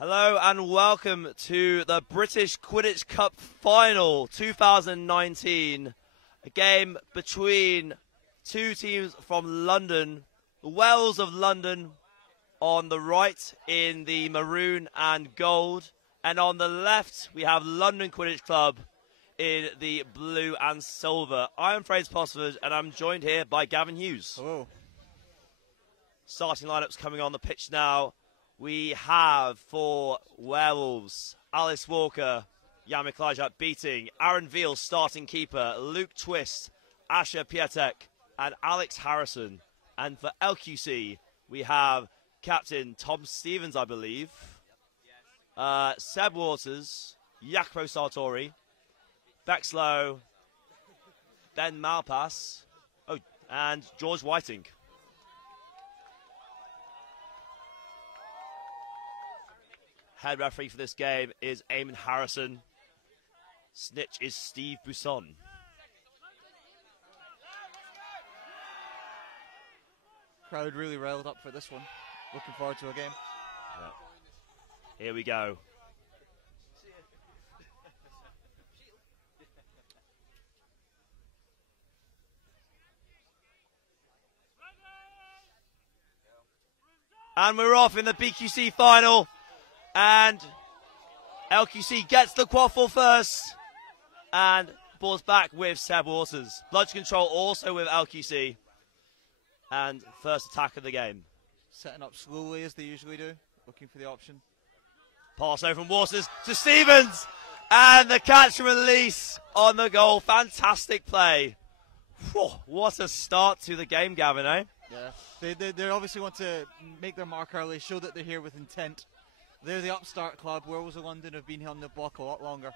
Hello and welcome to the British Quidditch Cup Final 2019. A game between two teams from London. The Werewolves of London on the right in the maroon and gold. And on the left we have London Quidditch Club in the blue and silver. I am Fraser Posford and I'm joined here by Gavin Hughes. Hello. Starting lineups coming on the pitch now. We have for Werewolves, Alice Walker, Jan Miklajak beating, Aaron Veal starting keeper, Luke Twist, Asher Pietek and Alex Harrison. And for LQC, we have captain Tom Stevens, I believe, Seb Waters, Jacopo Sartori, Bexlow, Ben Malpass, and George Whiting. Head referee for this game is Eamon Harrison. Snitch is Steve Busson. Crowd really riled up for this one. Looking forward to a game. Yeah. Here we go. And we're off in the BQC final. And LQC gets the quaffle first. And balls back with Seb Waters. Bludge control also with LQC. And first attack of the game. Setting up slowly as they usually do. Looking for the option. Pass over from Waters to Stevens. And the catch and release on the goal. Fantastic play. Whew, what a start to the game, Gavin, eh? Yeah. They obviously want to make their mark early, show that they're here with intent. They're the upstart club. Werewolves of London have been on the block a lot longer.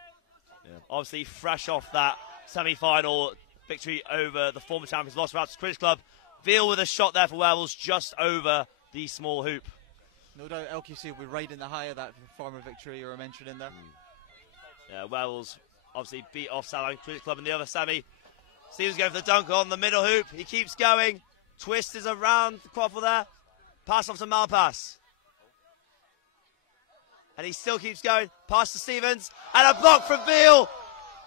Yeah. Obviously, fresh off that semi-final victory over the former champions, lost out to Quidditch Club. Veal with a shot there for Werewolves just over the small hoop. No doubt LQC will be riding the high of that former victory you were mentioning there. Yeah, Werewolves obviously beat off Southend Quidditch Club in the other semi. Stevens going for the dunk on the middle hoop. He keeps going. Twist is around the quaffle there. Pass off to Malpass. And he still keeps going. Pass to Stevens. And a block from Veal.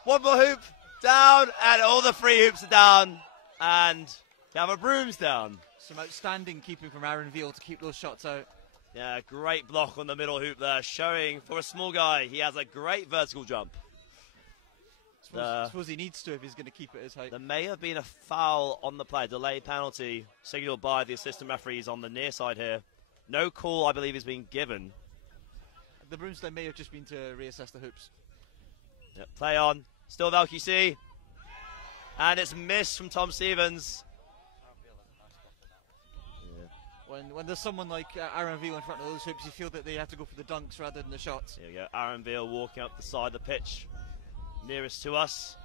One more hoop down. And all the three hoops are down. And Gavin Broom's down. Some outstanding keeping from Aaron Veal to keep those shots out. Yeah, great block on the middle hoop there. Showing for a small guy, he has a great vertical jump. I suppose he needs to if he's going to keep it his height. There may have been a foul on the play. Delayed penalty signalled by the assistant referees on the near side here. No call, I believe, is being given. The Broomsday may have just been to reassess the hoops. Yep, play on. Still LQC. And it's missed from Tom Stevens. Yeah. When there's someone like Aaron Veal in front of those hoops, you feel that they have to go for the dunks rather than the shots. Here we go. Aaron Veal walking up the side of the pitch. Nearest to us.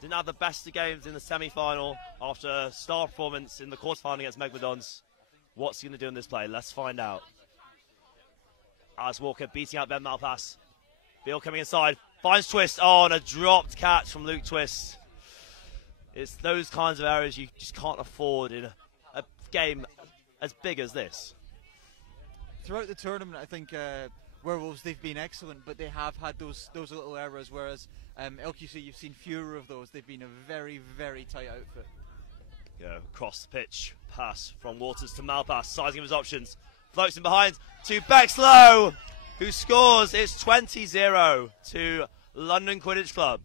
Didn't have the best of games in the semi-final after a star performance in the quarterfinal against Megalodons. What's he going to do in this play? Let's find out. Alice Walker beating out Ben Malpass. Veal coming inside. Finds Twist. Oh, and a dropped catch from Luke Twist. It's those kinds of errors you just can't afford in a game as big as this. Throughout the tournament, I think Werewolves, they've been excellent, but they have had those little errors, whereas LQC, you've seen fewer of those. They've been a very, very tight outfit. Go across the pitch. Pass from Waters to Malpass. Sizing of his options. Floats in behind to Bexlow, who scores. It's 20-0 to London Quidditch Club.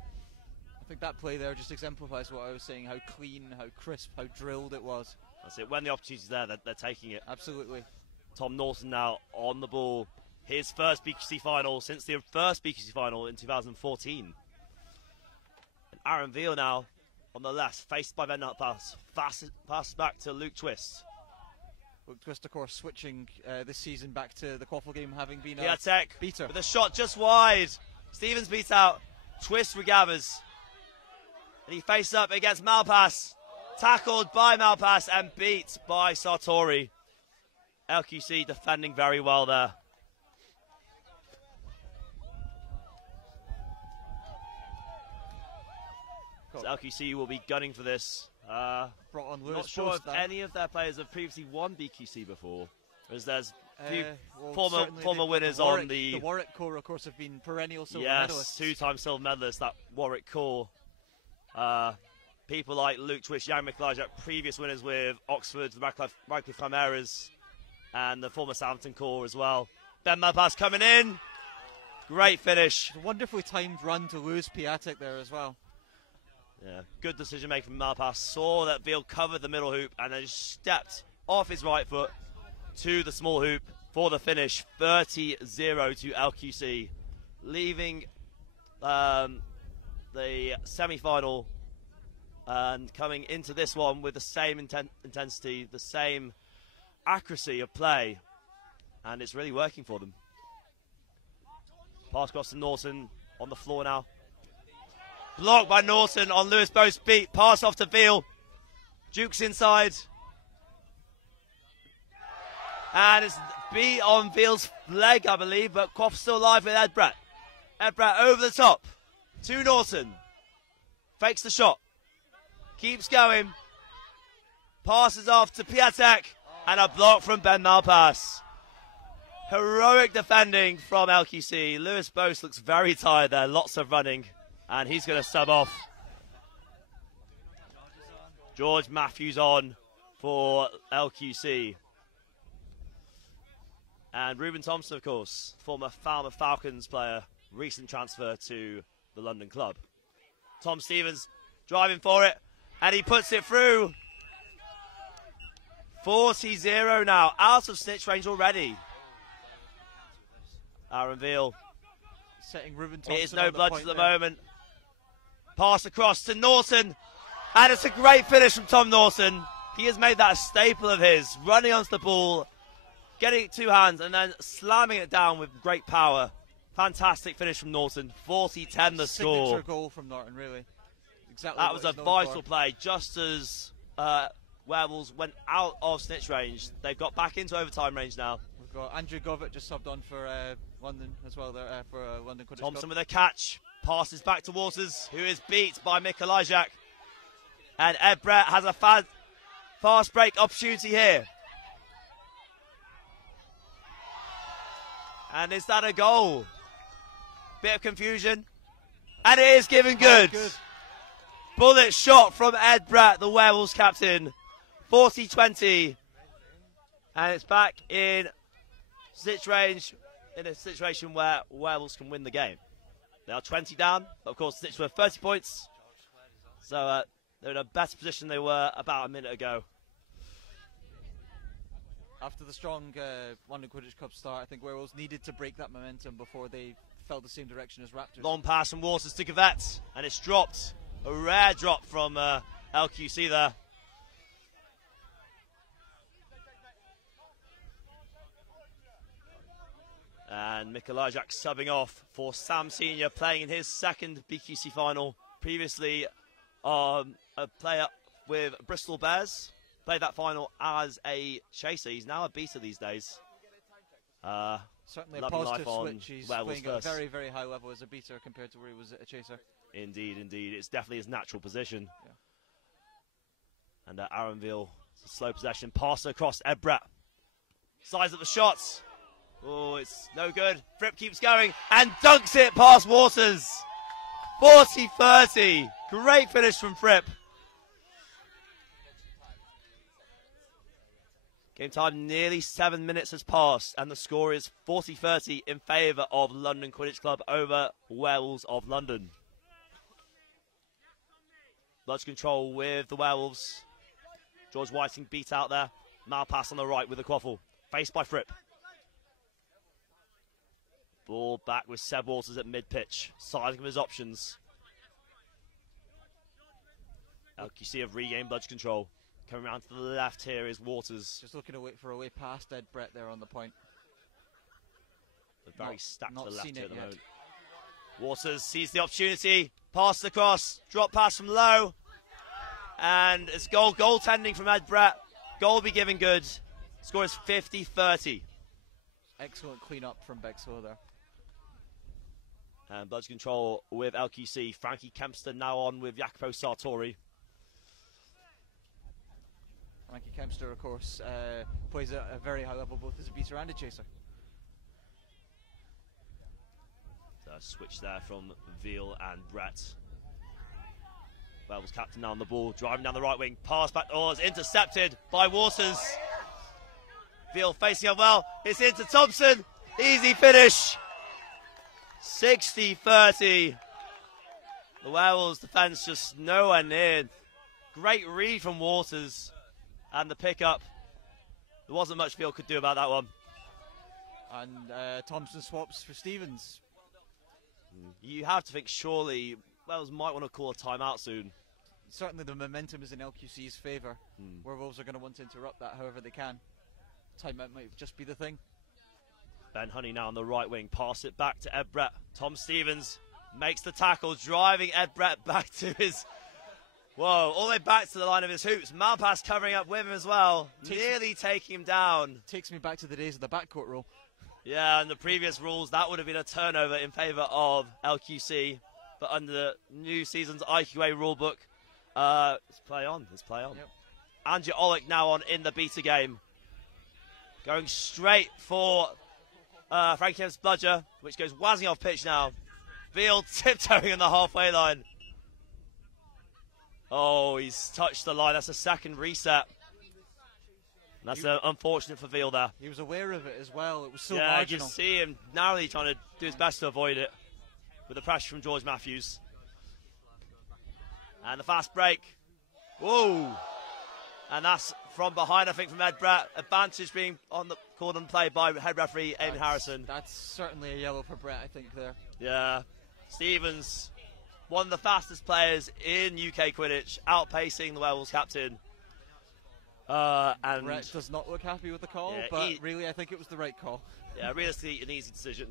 I think that play there just exemplifies what I was saying, how clean, how crisp, how drilled it was. That's it. When the opportunity's there, they're taking it. Absolutely. Tom Norton now on the ball. His first BQC final since the first BQC final in 2014. And Aaron Veal now on the left, faced by Ben Malpass. Pass back to Luke Twist. Luke Twist, of course, switching this season back to the quaffle game, having been a Pietek beater. With a shot just wide. Stevens beats out. Twist regathers. And he faces up against Malpass. Tackled by Malpass and beat by Sartori. LQC defending very well there. So LQC will be gunning for this. Brought on Lewis. Not sure if any of their players have previously won BQC before, as there's Former certainly they've got winners Warwick, on the Warwick Corps, of course, have been perennial silver yes, medalists. 2-time silver medalist, that Warwick Corps. People like Luke Twitch, Jan Mikolajczak, previous winners with Oxford, the Radcliffe Chimeras, and the former Southampton Corps as well. Ben Malpass coming in. Great finish. A wonderfully timed run to lose Piatek there as well. Yeah, good decision making from Malpass. Saw that Veal covered the middle hoop and then just stepped off his right foot to the small hoop for the finish. 30-0 to LQC, leaving the semi-final and coming into this one with the same intensity, the same accuracy of play, and it's really working for them. Pass across to Norton on the floor now. Blocked by Norton on Lewis Bo's beat. Pass off to Veal. Duke's inside. And it's beat on Veal's leg, I believe, but Quaff's still alive with Ed Brett. Ed Brett over the top to Norton. Fakes the shot. Keeps going. Passes off to Piatek. And a block from Ben Malpass. Heroic defending from LQC. Lewis Bose looks very tired there. Lots of running. And he's going to sub off. George Matthews on for LQC. And Ruben Thompson, of course, former Falmouth Falcons player, recent transfer to the London club. Tom Stevens driving for it, and he puts it through. 40-0 now, out of snitch range already. Aaron Veal. Setting Ruben Thompson. It is no bloods at the there. moment. Pass across to Norton, and it's a great finish from Tom Norton. He has made that a staple of his, running onto the ball, getting it two hands, and then slamming it down with great power. Fantastic finish from Norton. 40-10 the score. Signature goal from Norton, really. Exactly. That was a vital play. Just as Werewolves went out of snitch range, they've got back into overtime range now. We've got Andrew Govett just subbed on for London as well there for London Quidditch Thompson Cup. with a catch. Passes back to Waters, who is beat by Mikolajczak. And Ed Brett has a fast break opportunity here. And is that a goal? Bit of confusion. And it is given good. Bullet shot from Ed Brett, the Werewolves captain. 40-20. And it's back in snitch range in a situation where Werewolves can win the game. They are 20 down, but of course Snitch were 30 points. So they're in a better position than they were about a minute ago. After the strong London Quidditch Cup start, I think Werewolves needed to break that momentum before they fell the same direction as Raptors. Long pass from Waters to Gavette, and it's dropped. A rare drop from LQC there. And Mikolajczak subbing off for Sam Senior, playing in his second BQC final. Previously a player with Bristol Bears. Played that final as a chaser. He's now a beater these days. Certainly a positive switch. He's playing at a very, very high level as a beater compared to where he was a chaser. Indeed, indeed. It's definitely his natural position. Yeah. And Aaron Veal, slow possession. Pass across Ed Brett. Size of the shots. Oh, it's no good. Fripp keeps going and dunks it past Waters. 40-30. Great finish from Fripp. Game time, nearly 7 minutes has passed, and the score is 40-30 in favour of London Quidditch Club over Werewolves of London. Bloods control with the Werewolves. George Whiting beat out there. Malpass on the right with the quaffle. Faced by Fripp. Ball back with Seb Waters at mid-pitch. Sizing of his options. LQC have regained Bloods control. Coming around to the left here is Waters. Just looking for a way past Ed Brett there on the point. Very stacked to the left here at the yet. moment. Waters sees the opportunity. Pass across. Drop pass from low. And it's goaltending from Ed Brett. Goal be given good. Score is 50-30. Excellent clean-up from Bexhill there. And Bloods control with LQC. Frankie Kempster now on with Jacopo Sartori. Frankie Kempster, of course, plays at a very high level, both as a beater and a chaser. So a switch there from Veal and Brett. Werewolves captain now on the ball, driving down the right wing, pass back, oh, it's intercepted by Waters. Veal facing up well, it's into Thompson, easy finish. 60-30. The Werewolves defence just nowhere near. Great read from Waters, and the pickup. There wasn't much Veal could do about that one. And Thompson swaps for Stevens. You have to think surely Wells might want to call a timeout soon. Certainly the momentum is in LQC's favour. Werewolves are going to want to interrupt that however they can. Timeout might just be the thing. Ben Honey now on the right wing, pass it back to Ed Brett. Tom Stevens makes the tackle, driving Ed Brett back to his... Whoa, all the way back to the line of his hoops. Malpass covering up with him as well, nearly taking him down. Takes me back to the days of the backcourt rule. Yeah, and the previous rules, that would have been a turnover in favour of LQC. But under the new season's IQA rulebook, let's play on. Yep. Andrew Olick now on in the beta game. Going straight for Frankie Kemp's bludger, which goes whizzing off pitch now. Veal tiptoeing on the halfway line. Oh, he's touched the line. That's a second reset. That's unfortunate for Veal there. He was aware of it as well. It was so marginal. marginal. You see him narrowly trying to do his best to avoid it with the pressure from George Matthews. And the fast break. Whoa! And that's from behind, I think, from Ed Brett. Advantage being called on play by head referee Eamon Harrison. That's certainly a yellow for Brett, I think, there. Yeah. Stevens, one of the fastest players in UK Quidditch, outpacing the Werewolves captain. And Brett does not look happy with the call, but really I think it was the right call. Yeah, realistically an easy decision.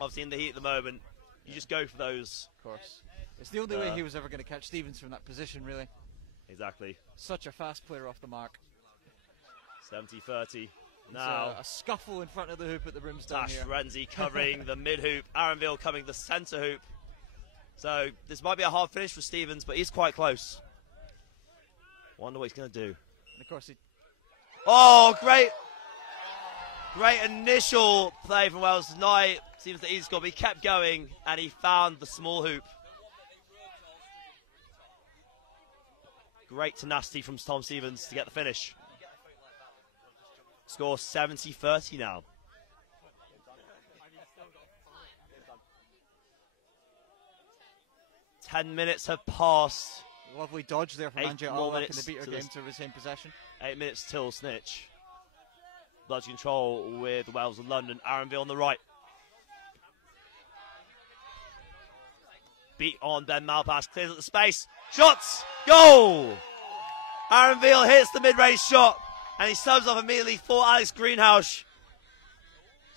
Obviously in the heat at the moment, you just go for those. Of course. It's the only way he was ever going to catch Stevens from that position, really. Exactly. Such a fast player off the mark. 70-30. Now a scuffle in front of the hoop at the Brimstone Tash here. Renzi covering the mid-hoop. Aaron Veal covering the centre hoop. So this might be a hard finish for Stevens, but he's quite close. Wonder what he's going to do. And of course he... Oh, great initial play from Wells tonight. Seems that he's got to be kept going, and he found the small hoop. Great tenacity from Tom Stevens to get the finish. Score 70-30 now. Ten minutes have passed. Lovely dodge there from Andrew Olick in the beater game to retain possession. 8 minutes till snitch. Blood control with the Wells of London. Aaron Veal on the right. Beat on Ben Malpass, clears up the space. Shots! Goal! Aaron Veal hits the mid-range shot, and he subs off immediately for Alex Greenhouse.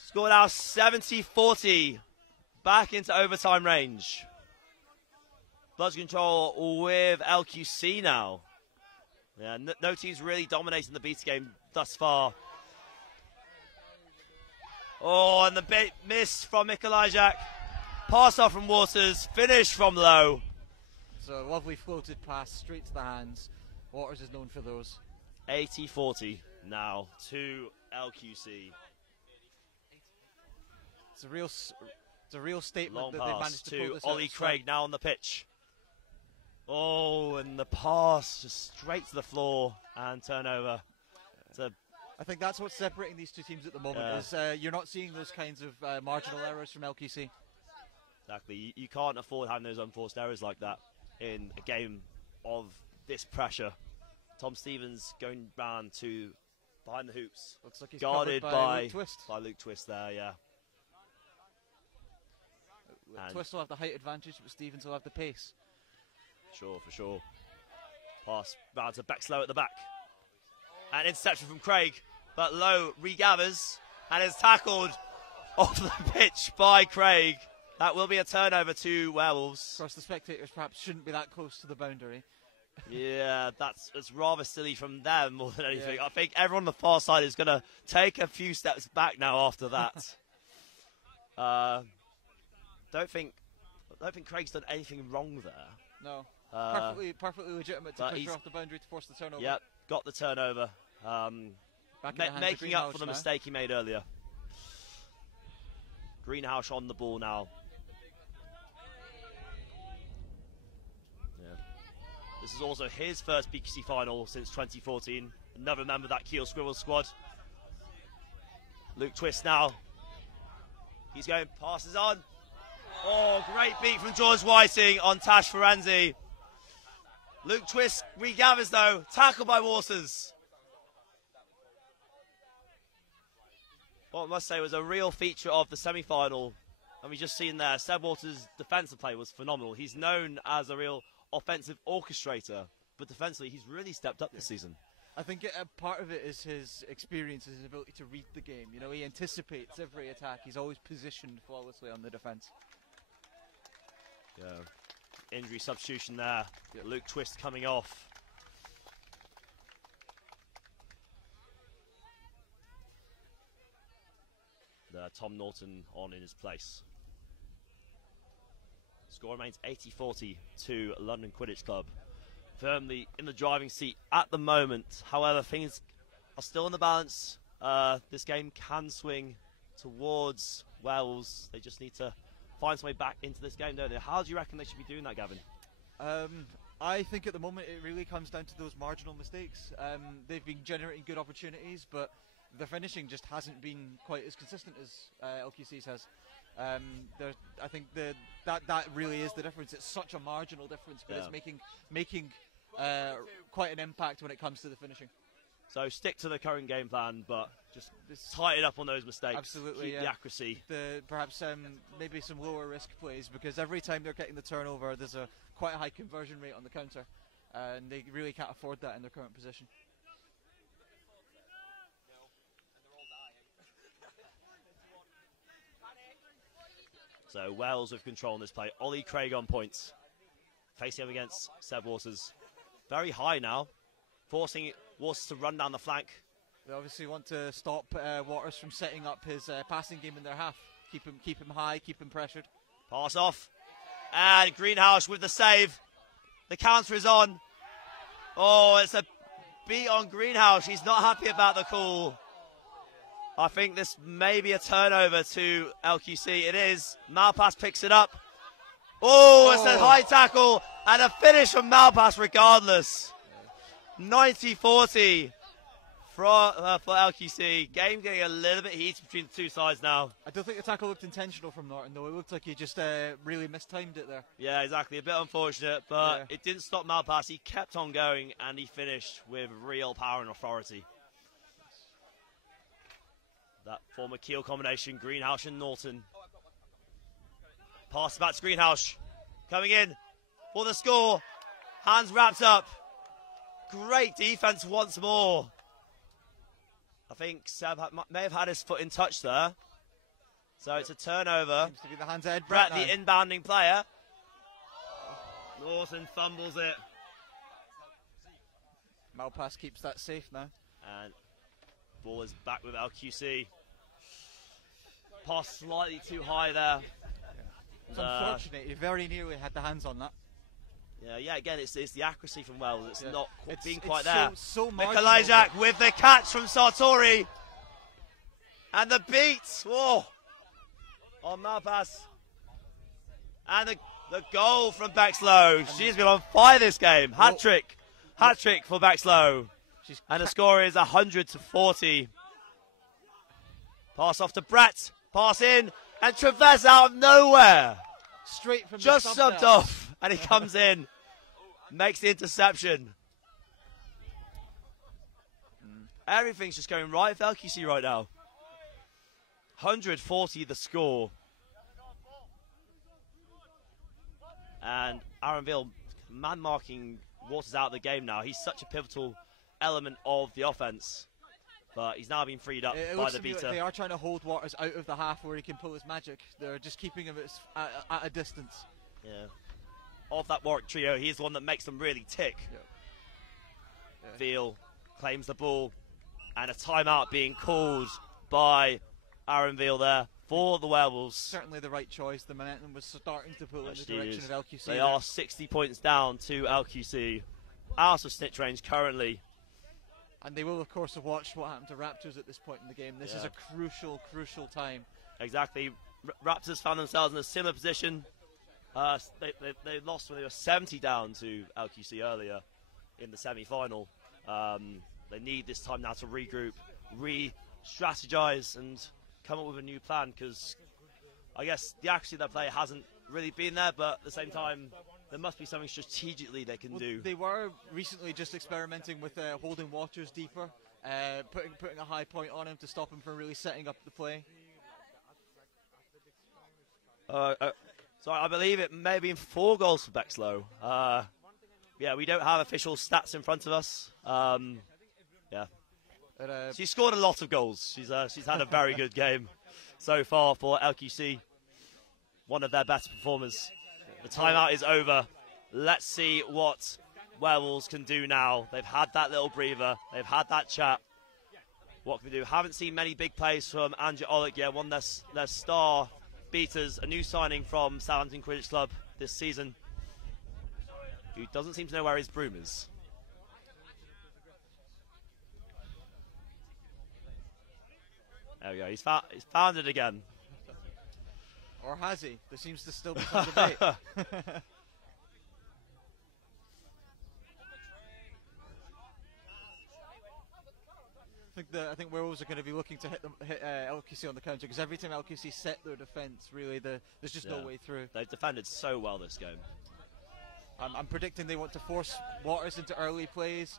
Score now 70-40. Back into overtime range. Blood control with LQC now. Yeah, no team's really dominating the beta game thus far. Oh, and the bit miss from Mikolajczak. Pass off from Waters, finish from low. So a lovely floated pass straight to the hands. Waters is known for those. 80-40 now to LQC. It's a real statement Long that they managed to pull this Ollie Craig now on the pitch. Oh, and the pass just straight to the floor and turnover. I think that's what's separating these two teams at the moment. Is you're not seeing those kinds of marginal errors from LQC. Exactly. You can't afford having those unforced errors like that in a game of this pressure. Tom Stevens going round to behind the hoops. Looks like he's guarded by Luke Twist there, yeah. Twist will have the height advantage, but Stevens will have the pace. Sure, for sure. Pass round to Bexlow at the back. An interception from Craig, but Lowe regathers and is tackled off the pitch by Craig. That will be a turnover to Werewolves. Of course, the spectators perhaps shouldn't be that close to the boundary. Yeah, it's rather silly from them more than anything. Yeah. I think everyone on the far side is going to take a few steps back now after that. Don't think Craig's done anything wrong there. No. Perfectly legitimate to push her off the boundary to force the turnover. Yep. got the turnover, making up for the mistake he made earlier. Greenhouse on the ball now. Yeah. This is also his first BQC final since 2014. Another member of that Keel Squirrel squad. Luke Twist now. He's going, passes on. Oh, great beat from George Whiting on Tash Ferenzi. Luke Twist regathers though, tackled by Waters. What I must say was a real feature of the semi-final. And we've just seen there, Seb Waters' defensive play was phenomenal. He's known as a real offensive orchestrator, but defensively he's really stepped up this season. I think part of it is his experience, his ability to read the game. You know, he anticipates every attack. He's always positioned flawlessly on the defense. Yeah. Injury substitution there. Luke Twist coming off. Tom Norton on in his place. Score remains 80-40 to London Quidditch Club. Firmly in the driving seat at the moment. However, things are still in the balance. This game can swing towards Wells. They just need to find some way back into this game, don't they? How do you reckon they should be doing that, Gavin? I think at the moment it really comes down to those marginal mistakes. They've been generating good opportunities, but the finishing just hasn't been quite as consistent as LQC's has. I think that really is the difference. It's such a marginal difference, but it's making quite an impact when it comes to the finishing. So stick to the current game plan, but just tighten up on those mistakes. Absolutely, keep the accuracy. Perhaps maybe some lower risk plays, because every time they're getting the turnover, there's quite a high conversion rate on the counter, and they really can't afford that in their current position. So Wells with control in this play. Ollie Craig on points. Facing up against Seb Waters. Very high now. Forcing Waters to run down the flank. They obviously want to stop Waters from setting up his passing game in their half. Keep him high, keep him pressured. Pass off. And Greenhouse with the save. The counter is on. Oh, it's a beat on Greenhouse. He's not happy about the call. I think this may be a turnover to LQC. It is. Malpass picks it up. Oh, it's a high tackle and a finish from Malpass regardless. 90-40 for LQC. Game getting a little bit heated between the two sides now. I don't think the tackle looked intentional from Norton, though. It looked like he just really mistimed it there. Yeah, exactly. A bit unfortunate, but it didn't stop Malpass. He kept on going and he finished with real power and authority. That former Keel combination, Greenhouse and Norton. Pass back to Greenhouse. Coming in for the score. Hands wrapped up. Great defense once more. I think Seb may have had his foot in touch there. So it's a turnover. Seems to be the hands ahead. Brett, the inbounding player. Norton fumbles it. Malpass keeps that safe now. And ball is back with LQC. Pass slightly too high there. It's unfortunate. He very nearly had the hands on that. Yeah. Again, it's the accuracy from Wells. It's not being it's quite there. So Mikolajczak with the catch from Sartori. And the beat. Whoa. On Malpass. And the goal from Bexlow. She's been on fire this game. Hat-trick. Hat-trick for Bexlow. And the score is 100-40. Pass off to Brett. Pass in. And Traves out of nowhere. Straight from just subbed off. And he comes in. Makes the interception. Everything's just going right for LQC right now. 140 the score. And Aaronville man-marking Waters out of the game now. He's such a pivotal element of the offense. But he's now been freed up by the beater. Like they are trying to hold Waters out of the half where he can pull his magic. They're just keeping him at a distance. Yeah. Of that Warwick trio, he's the one that makes them really tick. Yep. Veal claims the ball. And a timeout being called by Aaron Veal there for the Werewolves. Certainly the right choice. The momentum was starting to pull in the direction of LQC. They are 60 points down to LQC. Out of snitch range currently. And they will, of course, have watched what happened to Raptors at this point in the game. This is a crucial, crucial time. Exactly. Raptors found themselves in a similar position. They lost when they were 70 down to LQC earlier in the semi-final. They need this time now to regroup, re-strategize, and come up with a new plan, because I guess the accuracy of their play hasn't really been there, but at the same time, there must be something strategically they can do. They were recently just experimenting with holding Waters deeper, putting a high point on him to stop him from really setting up the play. So I believe it may have been 4 goals for Bexlow. Yeah, we don't have official stats in front of us. Yeah. She scored a lot of goals. She's had a very good game so far for LQC. One of their best performers. The timeout is over. Let's see what Werewolves can do now. They've had that little breather. They've had that chat. What can they do? Haven't seen many big plays from Anja Olick yet. One of their star beaters, a new signing from Southampton Quidditch Club this season, who doesn't seem to know where his broom is. There we go. He's found it again. Or has he? There seems to still be some debate. I think Werewolves are going to be looking to hit LQC on the counter, because every time LQC set their defence, really, there's just no way through. They've defended so well this game. I'm predicting they want to force Waters into early plays,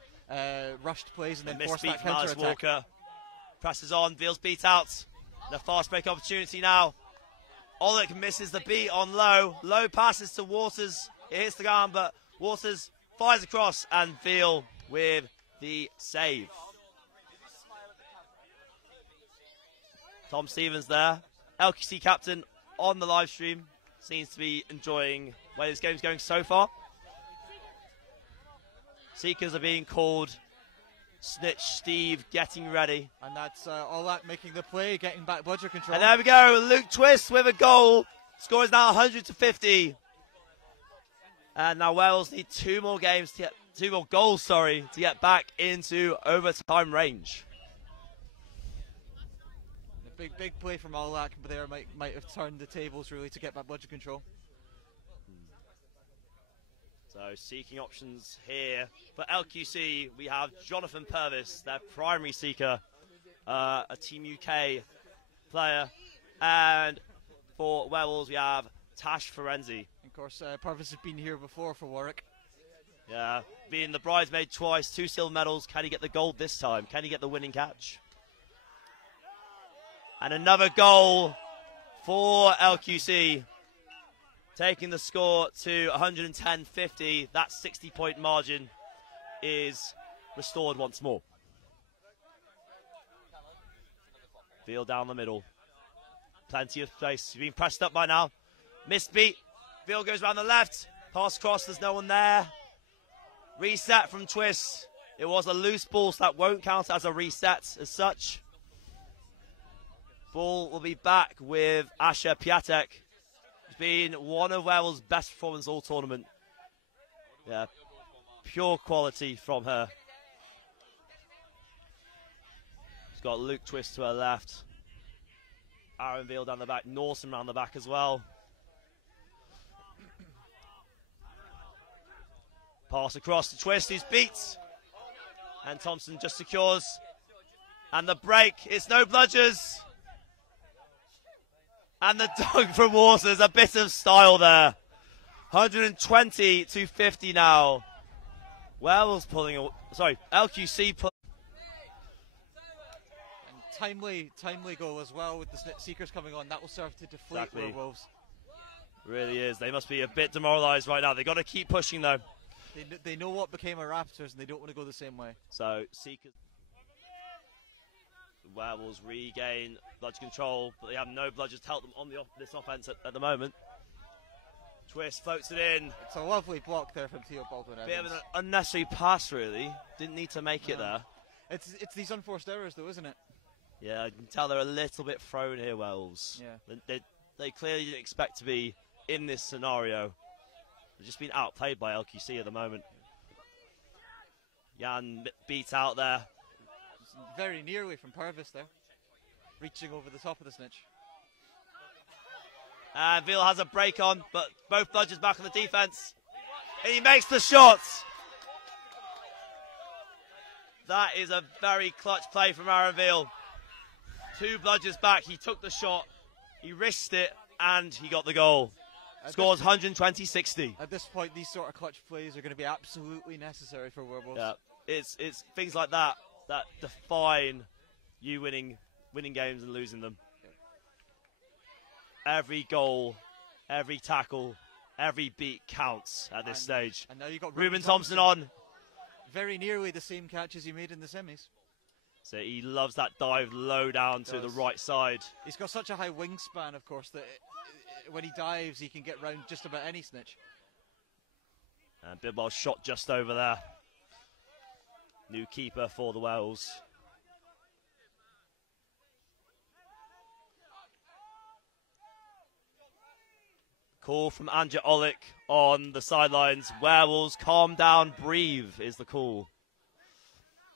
rushed plays, and then force misbeat that from Alice counter-attack. Walker. Presses on, Veal's beat out. The fast break opportunity now. Olick misses the beat on low. Low passes to Waters. It hits the ground, but Waters fires across, and Veal with the save. Tom Stevens there, LQC captain on the live stream. Seems to be enjoying where this game's going so far. Seekers are being called. Snitch Steve getting ready. And that's Olak making the play, getting back bludger control. And there we go, Luke Twist with a goal. Score is now 100-50. And now Wales need 2 more goals to get back into overtime range. A big play from Olak, but there might have turned the tables really to get back bludger control. So seeking options here. For LQC, we have Jonathan Purvis, their primary seeker, a Team UK player. And for Werewolves, we have Tash Ferenzi. Of course, Purvis has been here before for Warwick. Yeah, being the bridesmaid twice, 2 silver medals. Can he get the gold this time? Can he get the winning catch? And another goal for LQC. Taking the score to 110-50. That 60-point margin is restored once more. Veal down the middle. Plenty of space. He's been pressed up by now. Missed beat. Veal goes around the left. Pass cross. There's no one there. Reset from Twist. It was a loose ball, so that won't count as a reset as such. Ball will be back with Asha Piatek. It's been one of Werewolves' best performances all tournament. Yeah, pure quality from her. She's got Luke Twist to her left. Aaron Veal down the back. Norton round the back as well. Pass across to Twist, who's beat. And Thompson just secures. And the break, it's no bludgers. And the dunk from Waters, a bit of style there. 120-50 now. Werewolves pulling, LQC pulling. And timely goal as well with the Seekers coming on. That will serve to deflate Werewolves. Really is. They must be a bit demoralised right now. They've got to keep pushing though. They know what became of Raptors and they don't want to go the same way. So Seekers. Werewolves regain bludger control, but they have no bludgers to help them on this offense at the moment. Twist floats it in. It's a lovely block there from Theo Baldwin Evans. Bit of an unnecessary pass, really. Didn't need to make it there. It's these unforced errors, though, isn't it? Yeah, I can tell they're a little bit thrown here, Werewolves. Yeah. They clearly didn't expect to be in this scenario. They've just been outplayed by LQC at the moment. Jan beat out there. very nearly from Purvis there. Reaching over the top of the snitch. And Veal has a break on, but both bludgers back on the defense. And he makes the shots. That is a very clutch play from Aaron Veal. 2 bludgers back, he took the shot, he risked it, and he got the goal. Scores 120-60. At this point, these sort of clutch plays are going to be absolutely necessary for Werewolves. Yeah, it's things like that that define you winning games and losing them. Every goal, every tackle, every beat counts at this stage. And now you got Ruben Thompson on. Very nearly the same catch as he made in the semis. So he loves that dive low down to the right side. He's got such a high wingspan, of course, that when he dives, he can get round just about any snitch. And Bidwell shot just over there. New keeper for the Werewolves. Call from Anja Olick on the sidelines. Werewolves, calm down, breathe is the call.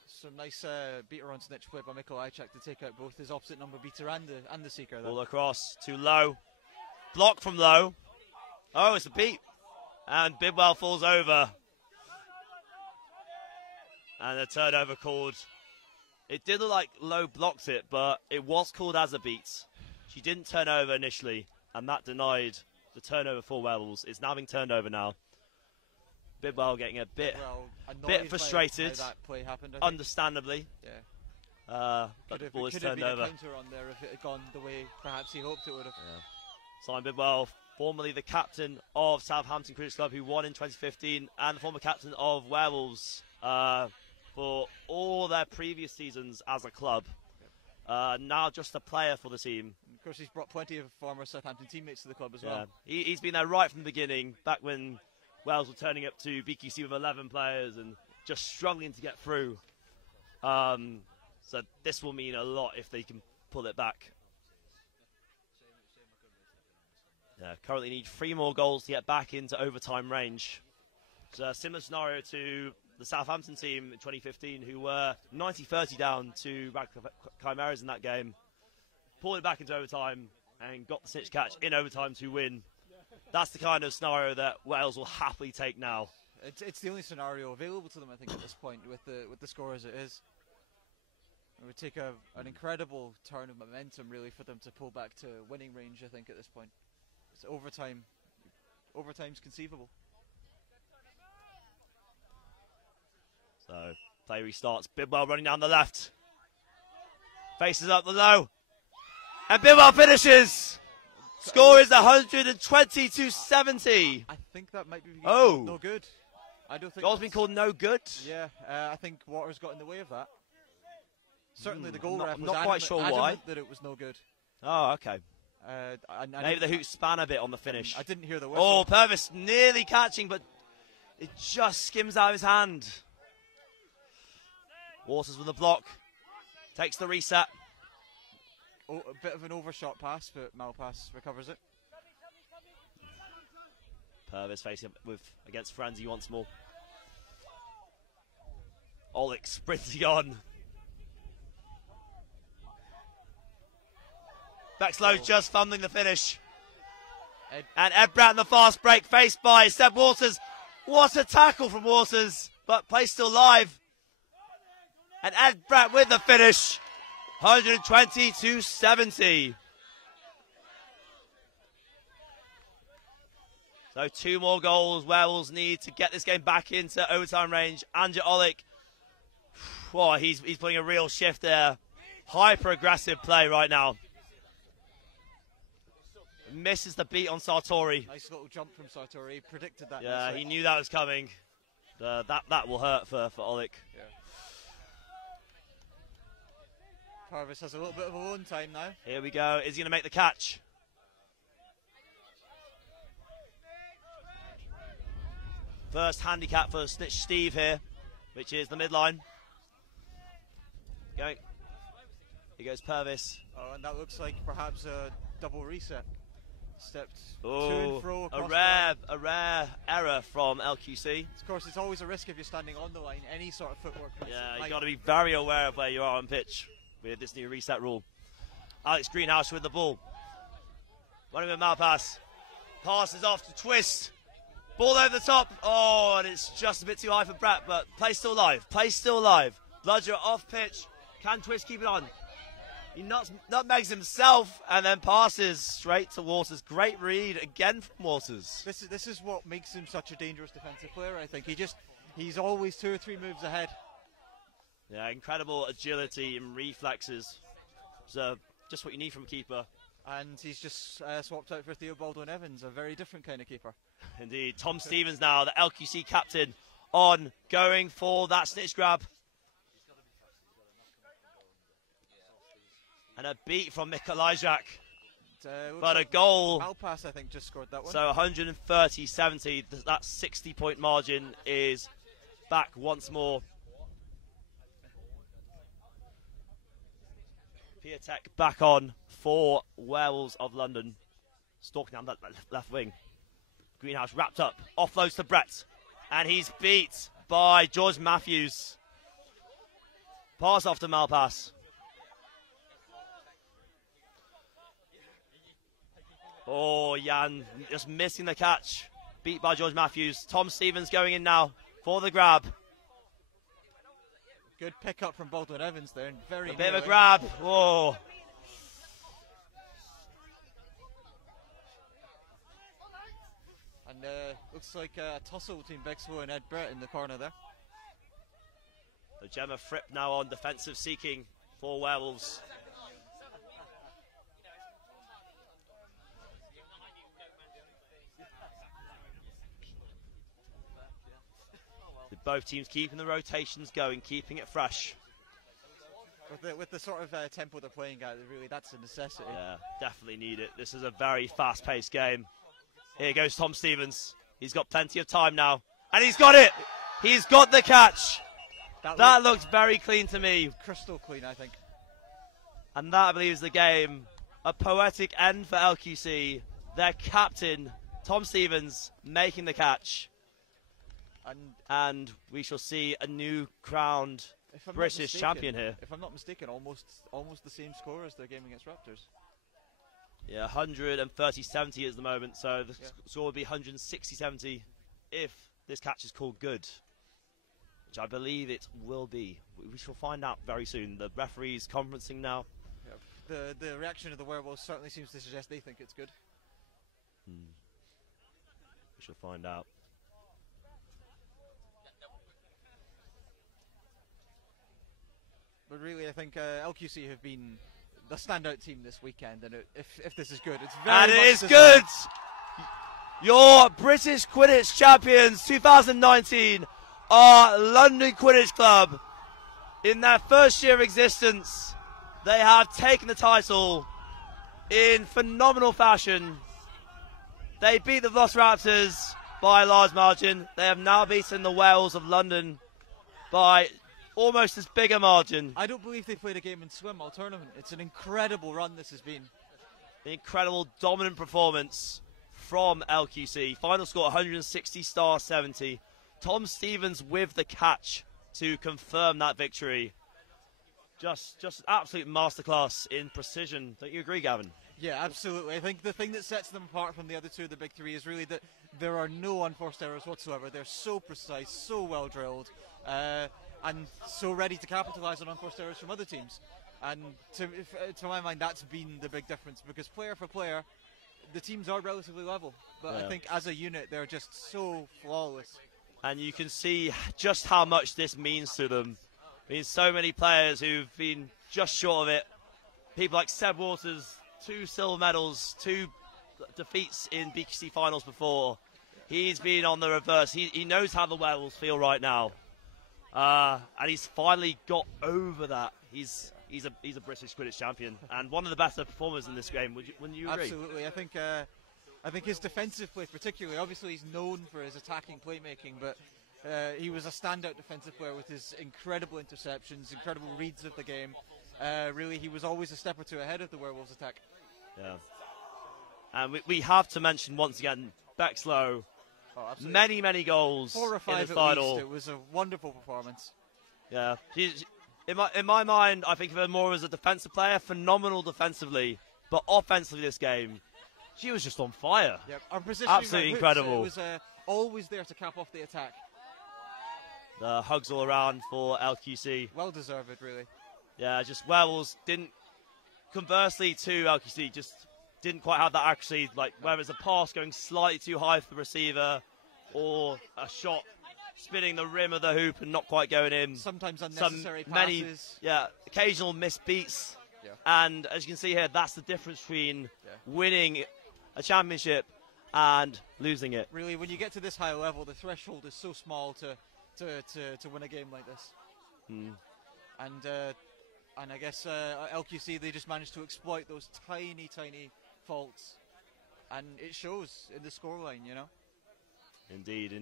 Some nice beater on snitch play by Mikkel Icek to take out both his opposite number beater and the seeker. Ball across to Low. Block from Low. Oh, it's a beat. And Bidwell falls over. And a turnover called. It did look like Low blocked it, but it was called as a beat. She didn't turn over initially, and that denied the turnover for Werewolves. It's now being turned over now. Bidwell getting a bit frustrated, how that play happened, understandably. Yeah. But the ball is could turned have been over. A counter on there if it had gone the way perhaps he hoped it would have. Yeah. Simon Bidwell, formerly the captain of Southampton Quidditch Club, who won in 2015, and the former captain of Werewolves for all their previous seasons as a club. Now just a player for the team. Of course, he's brought plenty of former Southampton teammates to the club as well. He's been there right from the beginning, back when Wales were turning up to BQC with 11 players and just struggling to get through. So this will mean a lot if they can pull it back. Currently need 3 more goals to get back into overtime range. It's a similar scenario to the Southampton team in 2015, who were 90-30 down to Chimeras in that game. Pulled it back into overtime and got the snitch catch in overtime to win. That's the kind of scenario that Wales will happily take now. It's the only scenario available to them, I think, at this point, with the score as it is. It would take an incredible turn of momentum, really, for them to pull back to winning range, I think, at this point. It's overtime. Overtime's conceivable. So, play restarts. Bidwell running down the left. Faces up the low. And Bidwell finishes! Score is 120-70. I think that might be no good. I don't think goal's been called no good. Yeah, I think Waters got in the way of that. Certainly the goal ref was not quite sure why that it was no good. Oh, okay. Maybe the hoot span a bit on the finish. I didn't hear the whistle. Oh, Purvis nearly catching, but it just skims out of his hand. Waters with the block. Takes the reset. Oh, a bit of an overshot pass, but Malpass recovers it. Purvis facing against Franzi once more. Olick sprinting on. Backslow just fumbling the finish. And Ed Bratton, the fast break, faced by Seb Waters. What a tackle from Waters, but play still live. And Ed Bratton with the finish. 120-70. So 2 more goals Werewolves need to get this game back into overtime range. Anja Olick, he's putting a real shift there. Hyper-aggressive play right now. Misses the beat on Sartori. Nice little jump from Sartori. He predicted that. Yeah, he knew that was coming. That will hurt for Olick. Yeah. Purvis has a little bit of alone time now. Here we go. Is he going to make the catch? First handicap for Snitch Steve here, which is the midline. Going. Here goes Purvis. Oh, and that looks like perhaps a double reset. Stepped to Oh, and fro a across rare error from LQC. Of course, it's always a risk if you're standing on the line. Any sort of footwork. Yeah, you got to be very aware of where you are on pitch with this new reset rule. Alex Greenhouse with the ball. Running with Malpass. Passes off to Twist. Ball over the top. Oh, and it's just a bit too high for Brett, but play still live. Play still live. Bludger off pitch. Can Twist keep it on? He nutmegs himself and then passes straight to Waters. Great read again from Waters. This is what makes him such a dangerous defensive player, I think. He's always 2 or 3 moves ahead. Yeah, incredible agility and reflexes. So just what you need from a keeper. And he's just swapped out for Theo Baldwin-Evans, a very different kind of keeper. Indeed. Tom Stevens now, the LQC captain, on going for that snitch grab. And a beat from Mikolajczak. But a goal. Malpass, I think, just scored that one. So 130-70. That 60-point margin is back once more. Piatek back on for Werewolves of London. Stalking down that left wing. Greenhouse wrapped up. Offloads to Brett. And he's beat by George Matthews. Pass off to Malpass. Oh, Jan just missing the catch. Beat by George Matthews. Tom Stevens going in now for the grab. Good pick up from Baldwin-Evans there. A bit of a grab. Whoa. And looks like a tussle between Bexwell and Ed Brett in the corner there. The Gemma Fripp now on defensive seeking for Werewolves. Both teams keeping the rotations going, keeping it fresh. With the sort of tempo they're playing at, really, that's a necessity. Yeah, definitely need it. This is a very fast-paced game. Here goes Tom Stevens. He's got plenty of time now. And he's got it! He's got the catch! That looks very clean to me. Crystal clean, I think. And that, I believe, is the game. A poetic end for LQC. Their captain, Tom Stevens, making the catch. And we shall see a new crowned British champion here. If I'm not mistaken, almost the same score as their game against Raptors. Yeah, 130-70 is the moment, so the score would be 160-70 if this catch is called good, which I believe it will be. We shall find out very soon. The referee's conferencing now. Yeah. The reaction of the Werewolves certainly seems to suggest they think it's good. We shall find out. But really, I think LQC have been the standout team this weekend, and if this is good, it's very and much it is good. Your British Quidditch champions 2019 are London Quidditch Club. In their first year of existence, they have taken the title in phenomenal fashion. They beat the Velociraptors by a large margin. They have now beaten the Werewolves of London by almost as big a margin. I don't believe they played a game in swim all tournament. It's an incredible run this has been. An incredible dominant performance from LQC. Final score 160-70. Tom Stevens with the catch to confirm that victory. Just absolute masterclass in precision. Don't you agree, Gavin? Yeah, absolutely. I think the thing that sets them apart from the other two of the big three is really that there are no unforced errors whatsoever. They're so precise, so well drilled. And so ready to capitalise on unforced errors from other teams. And to my mind, that's been the big difference, because player for player, the teams are relatively level. But I think as a unit, they're just so flawless. And you can see just how much this means to them. I mean, so many players who've been just short of it. People like Seb Waters, 2 silver medals, 2 defeats in BQC finals before. He's been on the reverse. He knows how the Werewolves feel right now. And he's finally got over that. He's a British Quidditch champion and one of the better performers in this game. Wouldn't you agree? Absolutely. I think his defensive play particularly, obviously he's known for his attacking playmaking, but he was a standout defensive player with his incredible interceptions, incredible reads of the game. Really, he was always a step or two ahead of the Werewolves attack. Yeah. And we have to mention once again, Bexlow, many goals 4 or 5 in the at final. least. It was a wonderful performance. Yeah, in my mind, I think of her more as a defensive player, phenomenal defensively, but offensively this game, she was just on fire. Yep. Our positioning Absolutely incredible. It was always there to cap off the attack. The hugs all around for LQC. Well deserved, really. Yeah, just Werewolves didn't, conversely to LQC, just didn't quite have that accuracy, like whether it's a pass going slightly too high for the receiver or a shot spinning the rim of the hoop and not quite going in. Sometimes unnecessary passes. Occasional missed beats. Yeah. And as you can see here, that's the difference between winning a championship and losing it. Really, when you get to this high level, the threshold is so small to win a game like this. And I guess LQC, they just managed to exploit those tiny faults, and it shows in the scoreline, you know. Indeed.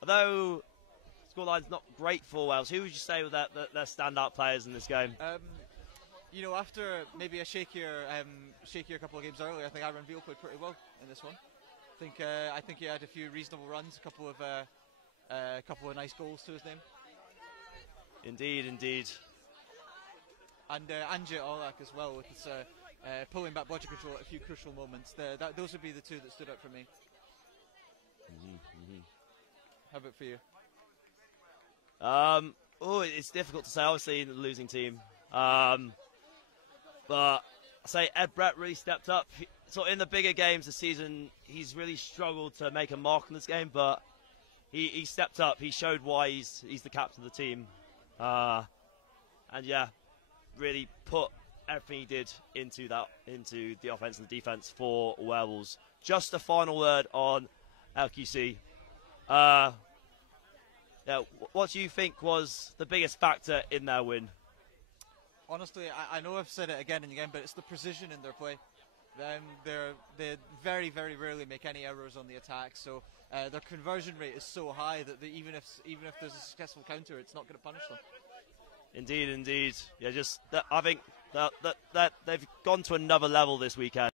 Although scoreline's not great for Wales, who would you say were their standout players in this game? You know, after maybe a shakier couple of games earlier, I think Aaron Veal played pretty well in this one. I think he had a few reasonable runs, a couple of nice goals to his name. Indeed. And Anje Olak as well, with his pulling back body control at a few crucial moments. Those would be the two that stood out for me. How about for you? It's difficult to say, obviously, in the losing team. But I say Ed Brett really stepped up. So in the bigger games this season, he's really struggled to make a mark in this game, but he stepped up. He showed why he's the captain of the team. And yeah, really put everything he did into the offense and the defense for Werewolves. Just a final word on LQC. What do you think was the biggest factor in their win? Honestly, I know I've said it again and again, but it's the precision in their play. They very rarely make any errors on the attack, so their conversion rate is so high that even if there's a successful counter, it's not going to punish them. Indeed. Yeah, I think that they've gone to another level this weekend.